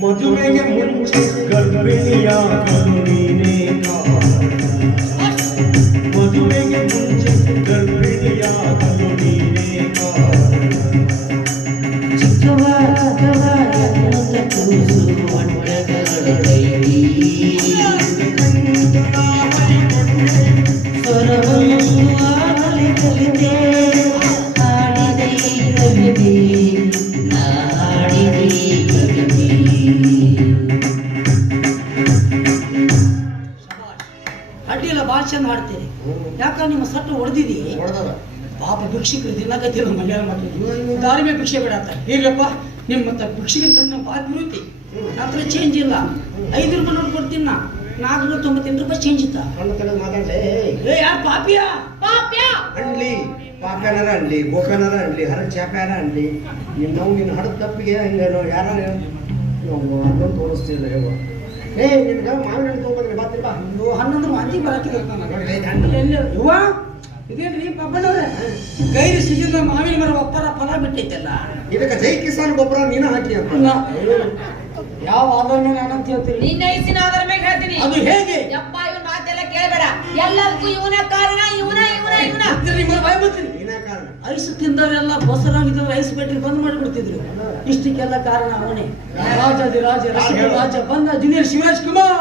ಮದುವೆಗೆ ಮುಂಚೆ ಗರ್ಭಿಣಿಯಾಗಲು ನೀನೇ ಮದುವೆಗೆ ಮುಂಚೆ ಗರ್ಭಿಣಿಯಾಗಲು ನೀನೇ ಚಿಕ್ಕವ ಕೂಸು ಮಂಡಗಳ ಕೈಲಿ ಸ್ವರವನ್ನು ಆಗಲಿ ಕಲಿತೆ ಹಾಡಿದೆ ಕವಿತೆ ನಾ ಹಾಡಿದೆ ಕವಿತೆ. ಅಡ್ಡಿಲ್ಲ ಭಾಳ ಚಂದ ಹಾಡ್ತೀರಿ. ಯಾಕ ನಿಮ್ಮ ಸಟ್ಟು ಹೊಡೆದಿದಿ ಪಾಪ ಭಿಕ್ಷಿಕರು ದಿನಗತಿಲ್ಲ ಮಲ್ಯಾಣ ಮಾಡ್ತಿದ್ವಿ ದಾರಿ ಮೇಲೆ ಭಿಕ್ಷೆ ಬಿಡತ್ತ ಇರ್ಲಪ್ಪ ನಿಮ್ಮ ಮತ್ತೆ ಭಿಕ್ಷಿಕರ ಕಣ್ಣು ಭಾಳ ವಿರೋಧಿ ಹತ್ರ ಚೇಂಜ್ ಇಲ್ಲ 5 ರೂಪಾಯಿ ನೋಟ್ ಕೊಡ್ತೀನಿ ನಾ 498 ರೂಪಾಯಿ ಚೇಂಜ್ ಇತ್ತ ಮಾತಾಡ್ಲೆ ಯಾರು ಪಾಪಿಯ ಪಾಪ್ಯ ಅನ್ಲಿ ಪಾಪ್ಯಾನಾರ ಅನ್ಲಿ ಗೋಪ್ಯಾನಾರ ಅನ್ಲಿ ಹರ ಚಾಪ್ಯಾನ ಅನ್ಲಿ ನಿನ್ನ ಹಡದ ತಪ್ಪಿಗೆ ಹಿಂಗೇನು ಯಾರು ಅದೊಂದು ತೋರಿಸ್ತಿಲ್ಲ ಹೇಗೋ ನಿನ್ಗೆ ಮಾವಿನ ಹಣ್ಣು ತೊಗೊಂಡ್ರೆ ಬಾತಿಪ್ಪ 11 ಮಂದಿ ಬರಕಿದೆ ಯುವ ಇದೇನ್ರಿ ಪಪ್ಪನವ್ರೆ ಗೈರು ಸಿಗಿದ ಮಾವಿನ ಮರ ಒಪ್ಪರ ಫಲ ಬಿಟ್ಟೈತಲ್ಲ ಇದಕ್ಕೆ ಜೈ ಕಿಸಾನ್ ಗೊಬ್ಬರ ನೀನು ಹಾಕಿ ಅಂತ ಯಾವ ಆಧಾರ ಮೇಲೆ ಅಂತ ಹೇಳ್ತೀರಿ ನಿನ್ನ ವಯಸ್ಸಿನ ಆಧಾರ ಮೇಲೆ ಹೇಳ್ತೀನಿ ಅದು ಹೇಗೆ ಯಪ್ಪ ಇವನ್ ಮಾತೆಲ್ಲ ಕೇಳಬೇಡ ಎಲ್ಲದಕ್ಕೂ ಇವನ ಕಾರಣ ಇವನ ನಿಮ್ಮ ಬಾಯಿ ಬರ್ತೀನಿ ನೀನೇ ಕಾರಣ ಐಸ್ ತಿಂದವರೆಲ್ಲ ಬಸರಾಗಿದ್ದವ್ರು ಐಸ್ ಬೆಟ್ಟಿ ಬಂದ್ ಮಾಡಿಬಿಡ್ತಿದ್ರು ಇಷ್ಟಕ್ಕೆಲ್ಲ ಕಾರಣ ಅವನೇ ರಾಜಾದಿ ರಾಜ ಬಂದ ಜೂನಿಯರ್ ಶಿವರಾಜ್ ಕುಮಾರ್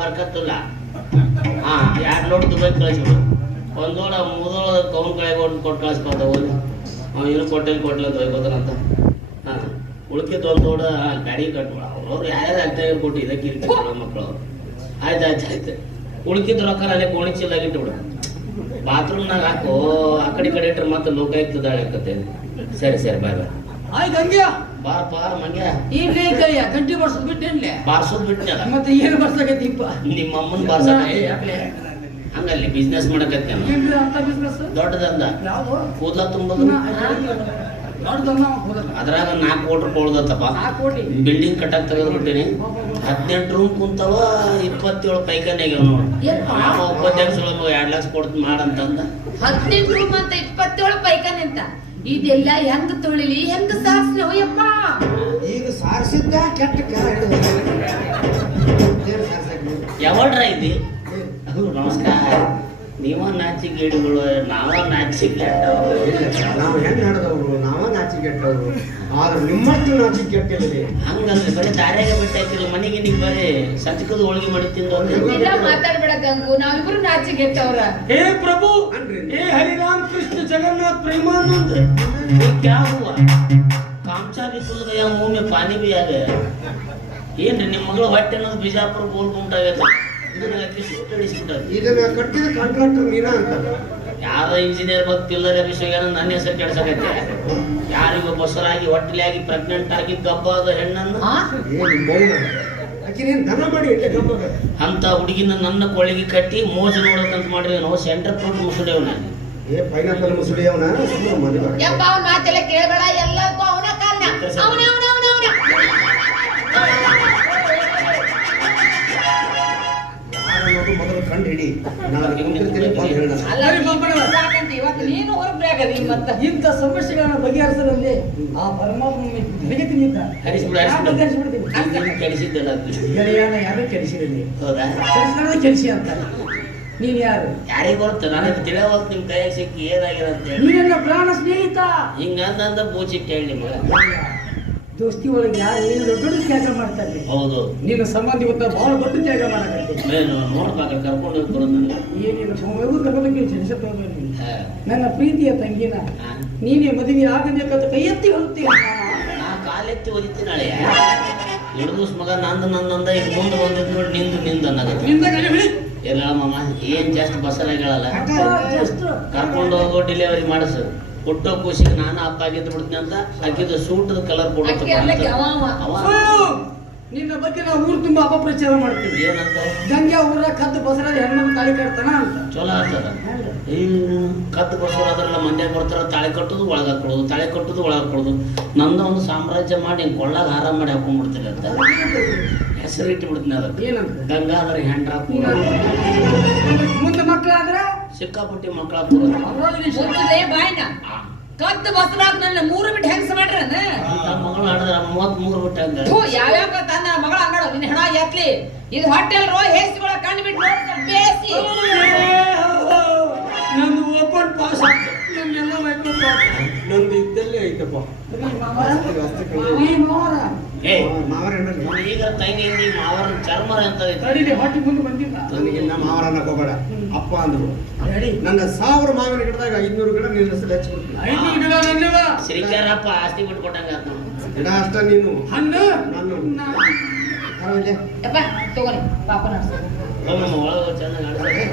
ಬರ್ಕತ್ತಲ್ಲ ಹಾ 2 ಲೋಡ್ ದುಬೈ ಕಳಿಸ್ಬಿಡು ಒಂದೋಳ ಮೂದೋಳ ಕೌನ್ ಕಡೆ ಕೊಟ್ಟು ಕಳಿಸ್ಕೊತ ಹೋಗಿ ಇವ್ರು ಕೊಟ್ಟಲ್ಲಿ ಅಂತ ಹೋಗ್ಬೋದನಂತ ಹಾ ಉಳ್ಕಿದ್ದು ಒಂದೋಡ ಗಾಡಿ ಕಟ್ಬಿಡ ಅವ್ರವ್ರು ಯಾರ್ಯಾರು ಅರ್ಥ ಕೊಟ್ಟು ಇದಕ್ಕೆ ಇರ್ತಾರೆ ಮಕ್ಕಳು ಆಯ್ತು ಉಳ್ಕಿದ್ದು ರೊಕ್ಕ ಅಲ್ಲೇ ಕೋಣಿ ಚೀಲಾಗಿ ಇಟ್ಬಿಡು ಬಾತ್ರೂಮ್ನಾಗ ಹಾಕು ಆ ಕಡೆ ಇಟ್ರೆ ಮತ್ತೆ ಲೋಕಾಯುಕ್ತ ದಾಳಿ ಆಗ್ತತೆ ಸರಿ ಬಾಯ್ ಆಯ್ತು ಹಂಗ್ಯ ಬಾರಪ್ಪ ಮಂಗ್ಯ ಈಗ ಕೈಯ ಗಂಟೆ ಬರ್ಸೋದ್ ಬಿಟ್ಟೇನ್ಲೆ ಬಾರ್ಸೋದ್ ಬಿಟ್ಟಲ್ಲ ಮತ್ತೆ ಏನು ಬರ್ಸಕತ್ತೀಪ್ಪ ನಿಮ್ಮ ಅಮ್ಮನ ಬಾರ್ಸ ಹಂಗಲ್ಲಿ ಬಿಸ್ನೆಸ್ ಮಾಡಕತ್ತೆ ದೊಡ್ಡದಂದ ಕೂದಲ ತುಂಬೋದು ಅದ್ರಾಗ 4 ಕೋಟಿ ರೂಪಾಯಿ ಉಳ್ದತ್ತಪ್ಪ ಬಿಲ್ಡಿಂಗ್ ಕಟ್ಟಕ್ ತೆಗೆದ್ಬಿಟ್ಟಿನಿ 18 ರೂಮ್ ಕುಂತವ 27 ಪೈಖಾನೆ ಆಗ್ಯಾವ ನೋಡಿ ಉಪಾಧ್ಯಕ್ಷರು 2 ಲಕ್ಷ ಕೊಡ್ತೀನಿ ಮಾಡಂತಂದ 18 ರೂಮ್ ಅಂತ 27 ಪೈಖಾನೆ ಅಂತ ಇದೆಲ್ಲ ಹೆಂಗ ತೊಳಿಲಿ ಹೆಂಗ ಸಾರ್ಸ್ಲಿ ಹೋಯಪ್ಪ ಈಗ ಸಾರಿಸಿದ್ದ ಕೆಟ್ಟ ಯಾವಡ್ರ ಇದಿ ನಮಸ್ಕಾರ ನೀವ ನಾಚಿಗೇಡಿಗಳು ನಾವ ನಾಚಿಗೆಟ್ಟವ್ರು ನಾವು ಹೆಂಗ್ ನಡೆದವ್ರು ನಾವ ನಾಚಿಗೆಟ್ಟವ್ರು ಆದ್ರೆ ನಿಮ್ಮಷ್ಟು ನಾಚಿಗೆಟ್ಟಿಲ್ಲ ಹಂಗಲ್ರಿ ಬರೀ ದಾರ್ಯಾಗ ಬಿಟ್ಟಾಯ್ತಿಲ್ಲ ಮನೆಗೆ ನೀವು ಬರೀ ಸಂಚಕದ ಹೋಳಿಗೆ ಮಾಡಿ ತಿಂದು ಮಾತಾಡ್ಬೇಡ ಗಂಗು ನಾವಿಬ್ರು ನಾಚಿಗೆಟ್ಟವ್ರ ಹೇ ಪ್ರಭು ಹೇ ಹರಿರಾಮ್ ಕೃಷ್ಣ ಜಗन्नाथ प्रेमानंद क्या हुआ कामचा भी खुल गया मुंह में पानी भी आ गया ಏನ್ರಿ ನಿಮ್ಮ ಮಗಳು ಹೊಟ್ಟೆ ಅನ್ನೋದು ಬಿಜಾಪುರ ಗೋಲ್ ಗುಂಟಾಗೈತೆ ಇದನ್ನ ಕಟ್ಟಿದ ಕಾಂಟ್ರಾಕ್ಟರ್ ನೀನ ಅಂತ ಯಾರ ಇಂಜಿನಿಯರ್ ಬಂದು ಪಿಲ್ಲರ್ ಅಭಿಷೇಕ ನನ್ನ ಹೆಸರು ಕೆಡ್ಸಕೈತೆ ಯಾರಿಗೂ ಬಸರಾಗಿ ಹೊಟ್ಟೆಲಾಗಿ ಪ್ರೆಗ್ನೆಂಟ್ ಆಗಿ ಗಬ್ಬಾದ ಹೆಣ್ಣನ್ನು ದನ ಮಾಡಿ ಅಂತ ಹುಡುಗಿನ ನನ್ನ ಕೊಳಿಗೆ ಕಟ್ಟಿ ಮೋಜು ನೋಡೋಕಂತ ಮಾಡ್ರಿ ನಾವು ಸೆಂಟರ್ ಫ್ರೂಟ್ ಮುಸುಡಿಯವನ ಪೈನಾಪಲ್ ಮುಸುಡಿಯವನ ಯಪ್ಪ ಅವನ ಮಾತೆಲ್ಲ ಕೇಳಬೇಡ ಎಲ್ಲದಕ್ಕೂ ಅವನ ಕಾರಣ ಅವನ ಮೊದಲು ಕಂಡು ಹಿಡಿ ನೀನು ಹೊರಬ್ರಾಗದಿ ಮತ್ತ ಇಂಥ ಸಮಸ್ಯೆಗಳನ್ನ ಬಗೆಹರಿಸಲಲ್ಲಿ ಆ ಪರಮಾತ್ಮ ಕೆಡಿಸಿದ್ದಲ್ಲ ಗೆಳೆಯನ ಯಾರು ಕೆಡಿಸಿರಲಿ ಹೌದಾ ಕೆಡಿಸಿ ಅಂತ ನೀನ್ ಯಾರಿಗೆ ಬರುತ್ತೆ ನನಗೆ ತಿಳಿಯವಲ್ತು ನಿಮ್ ಕೈಯಾಗ ಸಿಕ್ಕಿ ಏನಾಗಿರ ಅಂತ ಹೇಳಿ ನೀನೆಲ್ಲ ಪ್ರಾಣ ಸ್ನೇಹಿತ ಹಿಂಗಂದ ಬೂಚಿಟ್ಟು ಹೇಳಿ ನಿಮಗ ದೋಸ್ತಿ ಒಳಗೆ ಯಾರು ಏನು ದೊಡ್ಡ ತ್ಯಾಗ ಮಾಡ್ತಾರೆ. ಹೌದು ನೀನು ಸಂಬಂಧಿ ಗೊತ್ತ ಬಹಳ ದೊಡ್ಡ ತ್ಯಾಗ ಮಾಡಕತ್ತೆ. ಏನು ನೋಡ್ಬೇಕು ಕರ್ಕೊಂಡು ಹೋಗ್ತಾರೆ ನನಗೆ. ಏನಿಲ್ಲ ಮಗು ತಗೋದಕ್ಕೆ ಜನಿಸತ್ತೋಗಿ ನನ್ನ ಪ್ರೀತಿಯ ತಂಗಿನ ನೀನೇ ಮದುವೆ ಆಗಬೇಕಂತ ಕೈ ಎತ್ತಿ ಹೊಲ್ತೀಯ. ನಾ ಕಾಲೆತ್ತಿ ಒದಿತೀನಿ ನಾಳೆ ಎರಡು ದಿವಸ ಮಗ ನಂದ ಈಗ ಮುಂದೆ ಬಂದಿದ್ದು ನೋಡಿ ನಿಂದು ಅನ್ನೋದು ಎಲ್ಲ ಮಾಮ ಏನ್ ಜಾಸ್ತಿ ಬಸರಾಗಳಲ್ಲ ಕರ್ಕೊಂಡು ಹೋಗೋ ಡೆಲಿವರಿ ಮಾಡಿಸು ಹುಟ್ಟೋ ಖುಷಿಗೆ ನಾನು ಅಪ್ಪ ಆಗಿದ್ದು ಬಿಡ್ತೀನಿ ಅಂತ ಹಾಕಿದ್ದು ಸೂಟದ ಕಲರ್ ನಿನ್ನ ಬಗ್ಗೆ ನಾವು ಊರು ತುಂಬಾ ಅಪಪ್ರಚಾರ ಮಾಡ್ತೀವಿ. ಏನಂತ ಗಂಗೆ ಊರ ಕದ್ದು ಬಸರಾದ ಹೆಣ್ಮನ್ ತಾಳಿ ಕಟ್ತಾನ ಅಂತ. ಚಲೋ ಆಗ್ತದ ಕದ್ದು ಬಸವರ ಅದ್ರೆಲ್ಲ ಮಂಡ್ಯ ಬರ್ತಾರ ತಾಳಿ ಕಟ್ಟೋದು ಒಳಗೆ ಹಾಕೊಳ್ಳೋದು ತಾಳಿ ಕಟ್ಟೋದು ಒಳಗೆ ಹಾಕೊಳ್ಳೋದು ನಂದ ಒಂದು ಸಾಮ್ರಾಜ್ಯ ಮಾಡಿ ಕೊಳ್ಳಾಗ ಆರಾಮ ಮಾಡಿ ಹಾಕೊಂಡ್ಬಿಡ್ತೀನಿ ಅಂತ ಹೆಸರು ಇಟ್ಟುಬಿಡ್ತೀನಿ ಅದಕ್ಕೆ. ಏನಂತ ಗಂಗಾಧರ ಹೆಂಡ್ರ ಮುಂದೆ ಮಕ್ಕಳಾದ್ರೆ ಸಿಕ್ಕಾಪಟ್ಟಿ ಮಕ್ಕಳ ಬಾಯ್ನ ಕದ್ದ ಬಸರಾಗ ನನ್ನ 3 ಬಿಟ್ಟು ಹೆಂಗಸ ಮಾಡ್ರ ಮಗಳು ಆಡಿದ್ರ 33 ಬಿಟ್ಟು ಹಂಗ ಯಾವ್ಯಾವ ತನ್ನ ಮಗಳ ಅಂಗಡ ನಿನ್ನ ಹೆಣ ಎತ್ಲಿ ಇದು ಹೋಟೆಲ್ ರೋ ಹೇಸಿಗಳ ಕಂಡು ಬಿಟ್ಟು ಬೇಸಿ ನಂದು ಓಪನ್ ಪಾಸ್ ನಮ್ಗೆಲ್ಲ ನಂದು ಇದ್ದಲ್ಲೇ ಐತಪ್ಪ ಏ ಮಾವರ ಈಗ ತಂಗಿ ಮಾವರ ಚರ್ಮರ ಅಂತ ತಡಿಲಿ ಹೊಟ್ಟಿ ಮುಂದೆ ಬಂದಿಲ್ಲ. ನನಗಿನ್ನ ಮಾವರ ಅನ್ನಕ್ ಹೋಗಬೇಡ ಅಪ್ಪ ಅಂದ್ರು. ನನ್ನ 1000 ಮಾವಿನ ಗಿಡದಾಗ 500 ಗಿಡ ನಿನ್ನ ಹೆಸರು ಹಚ್ಚಿಬಿಡ್ತೀನಿ. 500 ಗಿಡ ನನ್ನವ ಶ್ರೀಕಾರಪ್ಪ ಆಸ್ತಿ ಬಿಟ್ಟು ಕೊಟ್ಟಂಗ ಗಿಡ ಅಷ್ಟ ನೀನು ಹಣ್ಣು ನಾನು ಯಪ್ಪ ತಗೋರಿ ಪಾಪ ನಡ್ಸೋದು ಒಳಗೆ ಚೆನ್ನಾಗಿ ಆಡ್ತಾರೆ